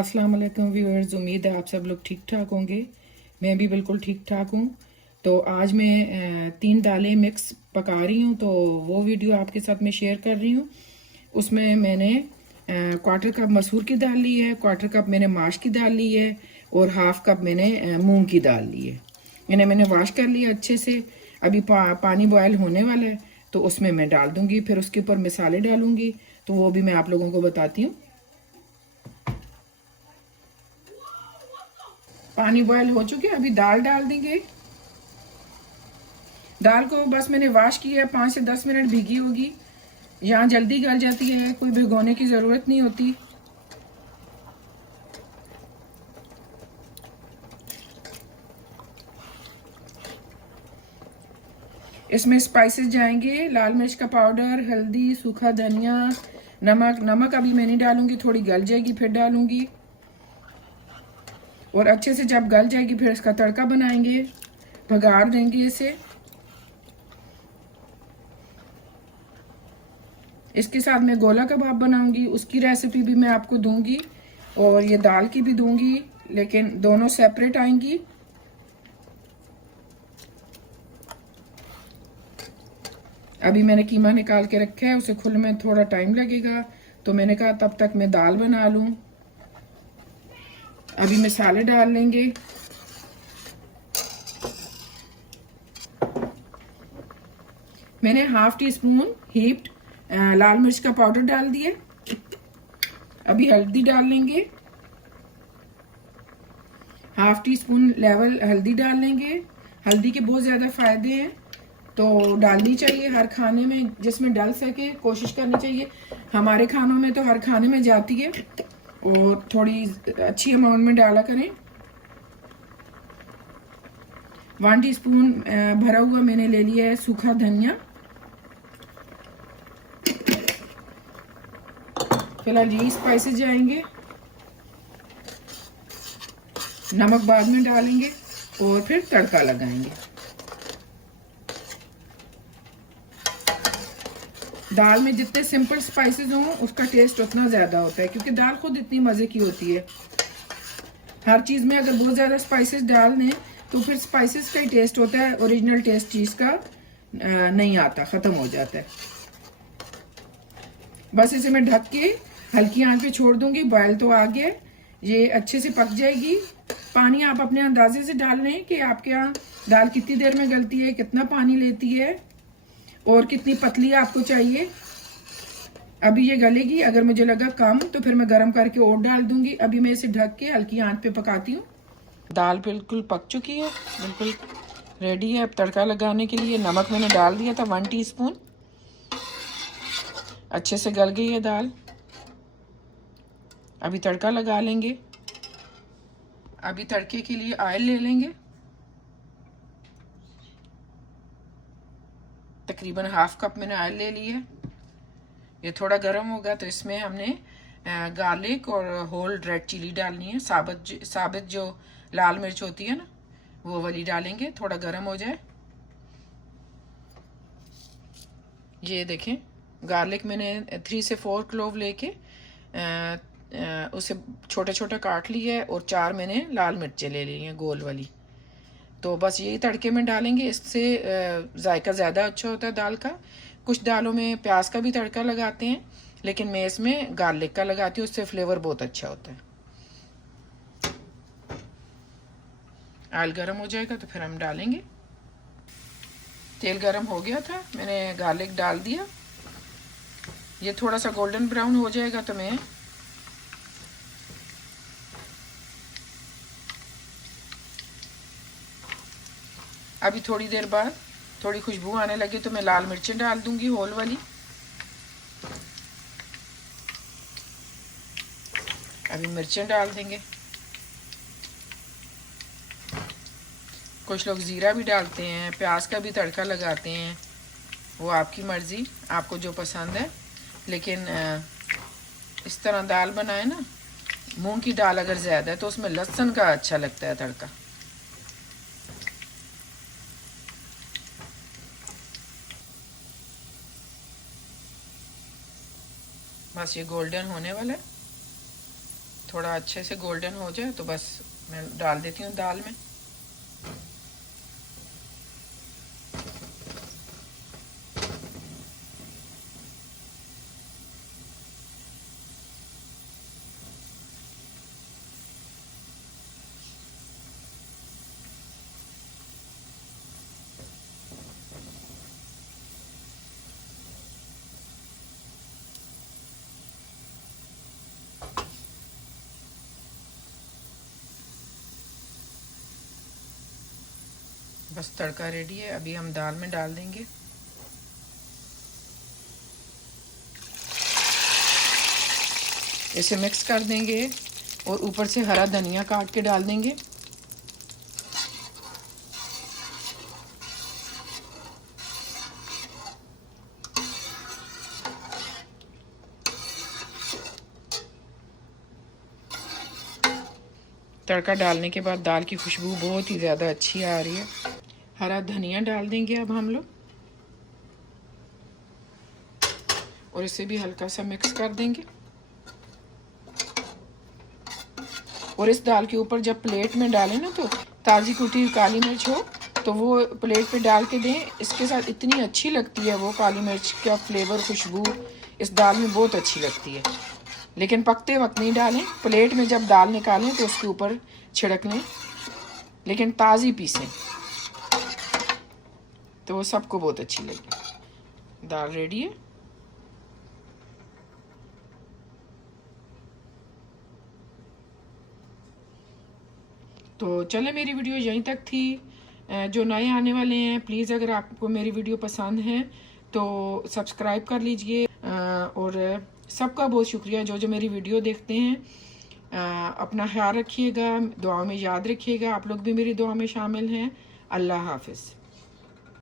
अस्सलाम वालेकुम व्यूअर्स, उम्मीद है आप सब लोग ठीक ठाक होंगे। मैं भी बिल्कुल ठीक ठाक हूँ। तो आज मैं 3 दालें मिक्स पका रही हूँ, तो वो वीडियो आपके साथ मैं शेयर कर रही हूँ। उसमें मैंने क्वार्टर कप मसूर की दाल ली है, क्वार्टर कप मैंने माश की दाल ली है और हाफ कप मैंने मूंग की दाल ली है। इन्हें मैंने वॉश कर लिया अच्छे से। अभी पानी बॉयल होने वाला है तो उसमें मैं डाल दूँगी, फिर उसके ऊपर मसाले डालूँगी, तो वो भी मैं आप लोगों को बताती हूँ। पानी बॉयल हो चुके, अभी दाल डाल देंगे। दाल को बस मैंने वॉश किया है, 5 से 10 मिनट भीगी होगी। यहाँ जल्दी गल जाती है, कोई भिगोने की ज़रूरत नहीं होती। इसमें स्पाइसेस जाएंगे, लाल मिर्च का पाउडर, हल्दी, सूखा धनिया, नमक अभी मैं नहीं डालूंगी, थोड़ी गल जाएगी फिर डालूंगी। और अच्छे से जब गल जाएगी फिर इसका तड़का बनाएंगे, भगार देंगे इसे। इसके साथ मैं गोला कबाब बनाऊंगी, उसकी रेसिपी भी मैं आपको दूंगी और ये दाल की भी दूंगी, लेकिन दोनों सेपरेट आएंगी। अभी मैंने कीमा निकाल के रखा है, उसे खुलने में थोड़ा टाइम लगेगा, तो मैंने कहा तब तक मैं दाल बना लूं। अभी मसाले डाल लेंगे। मैंने हाफ टी स्पून हीप्ड लाल मिर्च का पाउडर डाल दिया। अभी हल्दी डाल लेंगे, हाफ टी स्पून लेवल हल्दी डाल लेंगे। हल्दी के बहुत ज़्यादा फायदे हैं, तो डालनी चाहिए हर खाने में, जिसमें डाल सके कोशिश करनी चाहिए। हमारे खानों में तो हर खाने में जाती है, और थोड़ी अच्छी अमाउंट में डाला करें। 1 टीस्पून भरा हुआ मैंने ले लिया है सूखा धनिया। फिलहाल यही स्पाइसेस जाएंगे, नमक बाद में डालेंगे और फिर तड़का लगाएंगे। दाल में जितने सिंपल स्पाइसेस हों उसका टेस्ट उतना ज़्यादा होता है, क्योंकि दाल खुद इतनी मज़े की होती है। हर चीज़ में अगर बहुत ज़्यादा स्पाइसेस डाल दें तो फिर स्पाइसेस का ही टेस्ट होता है, ओरिजिनल टेस्ट चीज़ का नहीं आता, ख़त्म हो जाता है। बस इसे मैं ढक के हल्की आंच पे छोड़ दूंगी। बॉयल तो आ गया, ये अच्छे से पक जाएगी। पानी आप अपने अंदाजे से डाल लें कि आपके यहाँ दाल कितनी देर में गलती है, कितना पानी लेती है और कितनी पतली आपको चाहिए। अभी ये गलेगी, अगर मुझे लगा कम तो फिर मैं गर्म करके और डाल दूंगी। अभी मैं इसे ढक के हल्की आंच पे पकाती हूँ। दाल बिल्कुल पक चुकी है, बिल्कुल रेडी है अब तड़का लगाने के लिए। नमक मैंने डाल दिया था 1 टीस्पून। अच्छे से गल गई है दाल। अभी तड़का लगा लेंगे। अभी तड़के के लिए ऑयल ले लेंगे, तकरीबन हाफ कप मैंने ऑयल ले लिया। ये थोड़ा गर्म होगा तो इसमें हमने गार्लिक और होल रेड चिली डालनी है। साबित जो लाल मिर्च होती है ना, वो वाली डालेंगे। थोड़ा गर्म हो जाए। ये देखें, गार्लिक मैंने 3 से 4 क्लोव लेके उसे छोटा छोटा काट लिया है, और 4 मैंने लाल मिर्चें ले ली हैं गोल वाली। तो बस यही तड़के में डालेंगे, इससे जायका ज़्यादा अच्छा होता है दाल का। कुछ दालों में प्याज का भी तड़का लगाते हैं, लेकिन मैं इसमें गार्लिक का लगाती हूँ, उससे फ्लेवर बहुत अच्छा होता है। ऑयल गर्म हो जाएगा तो फिर हम डालेंगे। तेल गर्म हो गया था, मैंने गार्लिक डाल दिया। ये थोड़ा सा गोल्डन ब्राउन हो जाएगा तो मैं अभी थोड़ी देर बाद थोड़ी खुशबू आने लगी तो मैं लाल मिर्चें डाल दूंगी, होल वाली। अभी मिर्चें डाल देंगे। कुछ लोग ज़ीरा भी डालते हैं, प्याज का भी तड़का लगाते हैं, वो आपकी मर्ज़ी, आपको जो पसंद है। लेकिन इस तरह दाल बनाए ना, मूंग की दाल अगर ज़्यादा है तो उसमें लहसुन का अच्छा लगता है तड़का। बस ये गोल्डन होने वाला है थोड़ा अच्छे से गोल्डन हो जाए तो बस मैं डाल देती हूँ दाल में। बस तड़का रेडी है, अभी हम दाल में डाल देंगे। इसे मिक्स कर देंगे और ऊपर से हरा धनिया काट के डाल देंगे। तड़का डालने के बाद दाल की खुशबू बहुत ही ज़्यादा अच्छी आ रही है। हरा धनिया डाल देंगे अब हम लोग और इसे भी हल्का सा मिक्स कर देंगे। और इस दाल के ऊपर जब प्लेट में डालें ना तो ताज़ी कुटी काली मिर्च हो तो वो प्लेट पे डाल के दें। इसके साथ इतनी अच्छी लगती है वो काली मिर्च का फ्लेवर, खुशबू इस दाल में बहुत अच्छी लगती है। लेकिन पकते वक्त नहीं डालें, प्लेट में जब दाल निकालें तो उसके ऊपर छिड़क लें, लेकिन ताज़ी पीसें तो वो सबको बहुत अच्छी लगी। दाल रेडी है। तो चले, मेरी वीडियो यहीं तक थी। जो नए आने वाले हैं प्लीज़ अगर आपको मेरी वीडियो पसंद है तो सब्सक्राइब कर लीजिए। और सबका बहुत शुक्रिया जो जो मेरी वीडियो देखते हैं। अपना ख्याल रखिएगा, दुआ में याद रखिएगा। आप लोग भी मेरी दुआ में शामिल हैं। अल्लाह हाफिज़।